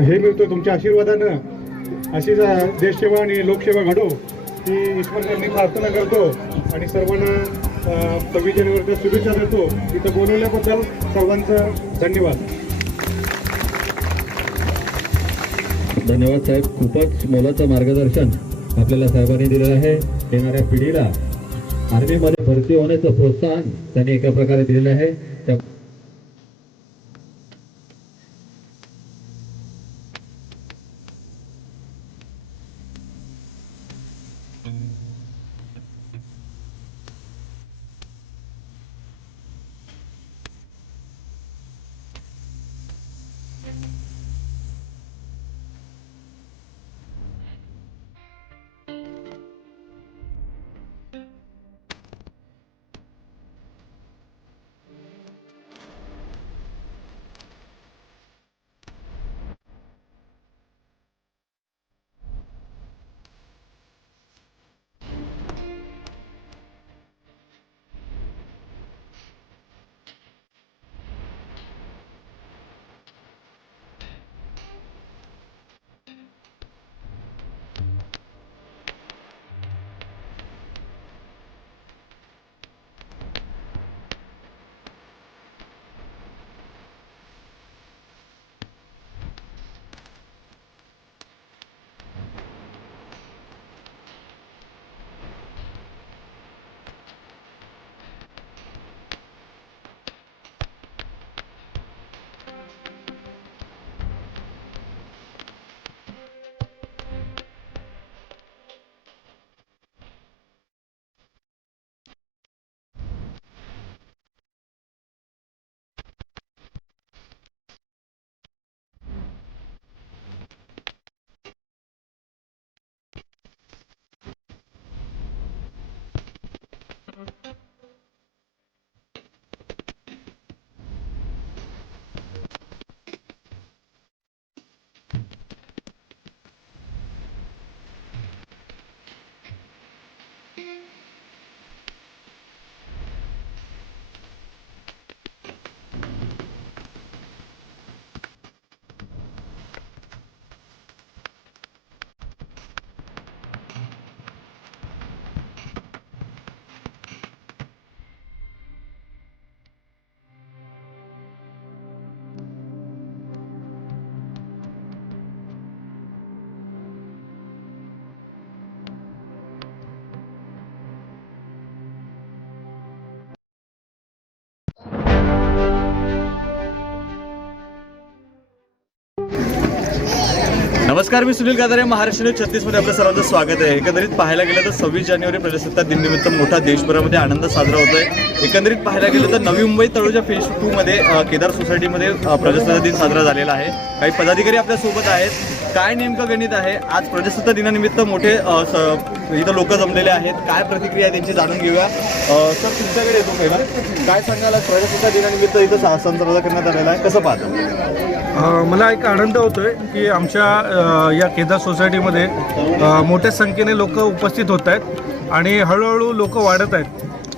हे मिळतो तुमच्या आशीर्वादानं. अशीच देशसेवा आणि लोकसेवा घडो. ही ईश्वरचरणी प्रार्थना करतो आणि सर्वांना अ, सव्वीस जानेवारीच्या शुभेच्छा देतो. इथं बोलवल्याबद्दल सर्वांचं धन्यवाद. धन्यवाद साहेब. खूपच मोलाचं मार्गदर्शन आपल्याला साहेबांनी दिलेलं आहे. येणाऱ्या पिढीला. आर्मीमध्ये भरती होण्याचं प्रोत्साहन त्यांनी एका प्रकारे दिलेलं आहे. त्या नमस्कार मी सुनील गादारे महाराष्ट्र न्यूज छत्तीसमध्ये आपलं सर्वांचं स्वागत आहे. एकंदरीत पाहायला गेलं तर सव्वीस जानेवारी प्रजासत्ताक दिननिमित्त मोठा देशभरामध्ये आनंद साजरा होतोय. एकंदरीत पाहायला गेलं तर नवी मुंबई तळोजा फेज टू मध्ये केदार सोसायटीमध्ये प्रजासत्ताक दिन साजरा झालेला आहे. काही पदाधिकारी आपल्यासोबत आहेत. काय नेमकं गणित आहे? आज प्रजासत्ताक दिनानिमित्त मोठे स- इथं लोक जमलेले आहेत. काय प्रतिक्रिया आहे त्यांची जाणून घेऊया. सर तुमच्याकडे येतो पहिला काय सांगाल? प्रजासत्ताक दिनानिमित्त इथं सा- साजरा करण्यात आलेला आहे. कसं पाहता? मला एक आनंद होतोय की आमच्या या केदार सोसायटीमध्ये मोठ्या संख्येने लोक उपस्थित होत आहेत आणि हळूहळू लोक वाढत आहेत.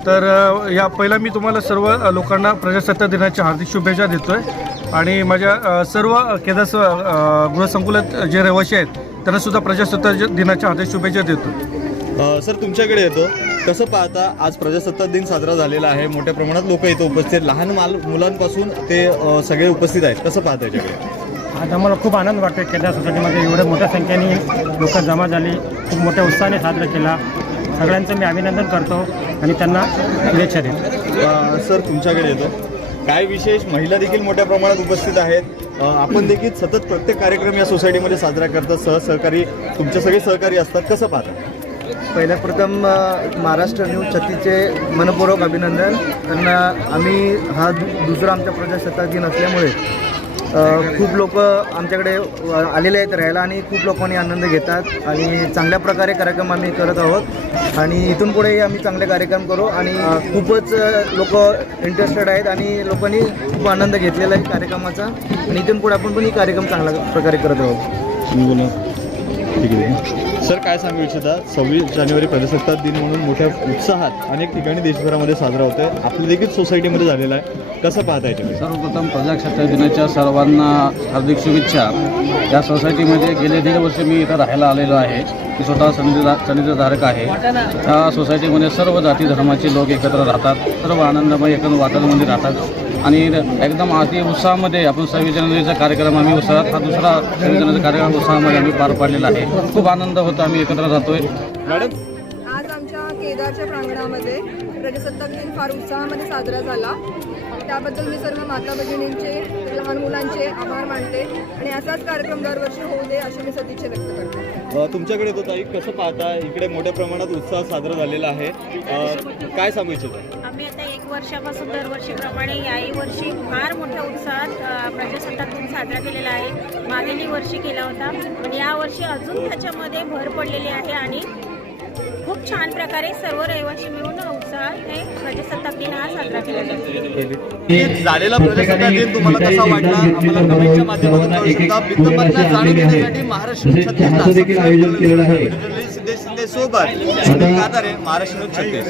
तर या पहिला मी तुम्हाला सर्व लोकांना प्रजासत्ताक दिनाच्या हार्दिक शुभेच्छा देतो आहे आणि माझ्या सर्व केदास गृहसंकुलात जे रहिवासी आहेत त्यांनासुद्धा प्रजासत्ताक दिनाच्या हार्दिक शुभेच्छा देतो. सर तुमच्याकडे येतो. कसं पाहता आज प्रजासत्ताक दिन साजरा झालेला आहे. मोठ्या प्रमाणात लोक इथं उपस्थित. लहान माल मुलांपासून ते अ, सगळे उपस्थित आहेत. कसं पाहता याच्याकडे? आज आम्हाला खूप आनंद वाटतो केदार सोसायटीमध्ये एवढ्या मोठ्या संख्येने लोक जमा झाली. खूप मोठ्या उत्साहाने साजरा केला. सगळ्यांचं मी अभिनंदन करतो आणि त्यांना शुभेच्छा देतो. अ, सर तुमच्याकडे येतो. काय विशेष? महिला देखील मोठ्या प्रमाणात उपस्थित आहेत. अ, आपण देखील सतत प्रत्येक कार्यक्रम या सोसायटीमध्ये साजरा करतात. सह सहकारी तुमचे सगळे सहकारी असतात. कसं पाहता? पहिल्या प्रथम महाराष्ट्र न्यूज छत्तीचे मनपूर्वक अभिनंदन. त्यांना आम्ही हा दु- दुसरा आमचा प्रजासत्ताक दिन असल्यामुळे खूप लोक आमच्याकडे आलेले आहेत राहायला आणि खूप लोकांनी आनंद घेतात आणि चांगल्या प्रकारे कार्यक्रम आम्ही करत आहोत. आणि इथून पुढेही आम्ही चांगले कार्यक्रम करू आणि खूपच लोक इंटरेस्टेड आहेत आणि लोकांनी खूप आनंद घेतलेला आहे कार्यक्रमाचा. आणि इथून पुढे आपण पण ही कार्यक्रम चांगल्या प्रकारे करत आहोत. ठीक आहे. सर काय सांगू इच्छिता? सव्वीस जानेवारी प्रजासत्ताक दिन म्हणून मोठ्या उत्साहात अनेक ठिकाणी देशभरामध्ये साजरा होतोय. आपल्या देखील सोसायटीमध्ये झालेला आहे. कसं पाहता तुम्ही? सर्वप्रथम प्रजासत्ताक दिनाच्या सर्वांना हार्दिक शुभेच्छा. या सोसायटीमध्ये गेले दीड वर्ष मी इथं राहायला आलेलो आहे. मी स्वतः संधी संधीधारक आहे. या सोसायटीमध्ये सर्व जाती धर्माचे लोक एकत्र राहतात. सर्व आनंदमय एकत्र वातावरणामध्ये राहतात. आणि एकदम अति उत्साहामध्ये आपण सव्वीस जानेवारीचा कार्यक्रम आम्ही उत्साहात हा दुसरा सव्वीस जानेवारीचा कार्यक्रम उत्साहामध्ये आम्ही पार पाडलेला आहे. खूप आनंद होतो आम्ही एकत्र राहतोय. मॅडम? आज आमच्या केदारच्या प्रांगणामध्ये प्रजासत्ताक दिन फार उत्साहामध्ये साजरा झाला. त्याबद्दल मी सर्व माता भगिनींचे लहान मुलांचे आभार मानते आणि असाच कार्यक्रम दरवर्षी होऊ दे अशी मी सदिच्छा व्यक्त करते. तुमच्याकडे तो ताई कसं पाहता इकडे मोठ्या प्रमाणात उत्साह साजरा झालेला आहे. काय सांगू इच्छिता? आम्ही आता एक वर्षापासून दरवर्षीप्रमाणे याही वर्षी फार मोठ्या उत्साहात अ, प्रजासत्ताक दिन साजरा केलेला आहे. मागेली वर्षी केला होता. पण यावर्षी अजून त्याच्यामध्ये भर पडलेली आहे आणि खूप छान प्रकारे सर्व रहिवासी मिळून उत्साहात हे प्रजासत्ताक दिन हा साजरा केला जातो झालेला प्रजासत्ताक दिन तुम्हाला कसा वाटला? आम्हाला कमेंटच्या माध्यमातून कळू शकता. वृत्तपत्रात जाणून घेण्यासाठी महाराष्ट्र तसेच चहाचं देखील आयोजन केलेलं आहे. सिद्धेश शिंदे सोबत महाराष्ट्र छत्तीस.